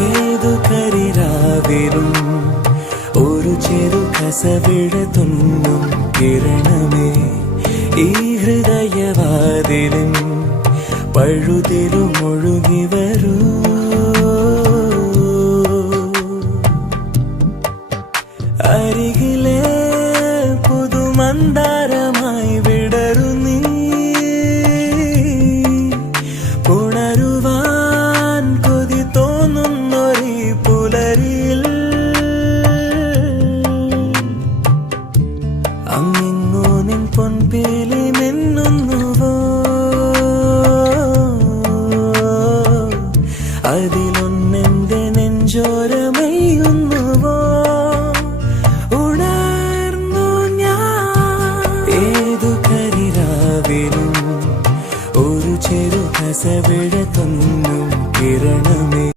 ഏതു കരിരാവിലും ഒരു ചെറു കസവിട തുന്നും കിരണമേ ഈ ഹൃദയവാതിലും പഴുതിലും ഒഴുകി വരൂ. അരികിലെ പുതുമന്ദാരമായി വിടരു നീ, ഉണരുവാൻ കൊതി തോന്നുന്നൊരീ പുലരിയിൽ. അങ്ങിങ്ങോ നിൻ പൊൻപേലി മിന്നുന്നുവോ, അതിലൊന്നെന്റെ നെഞ്ചോരമയുന്നുവോ. ഉണർന്നു ഞാൻ ഏതു കരിരാവിലും ഒരു ചെറു കസവിട തുന്നും കിരണമേ.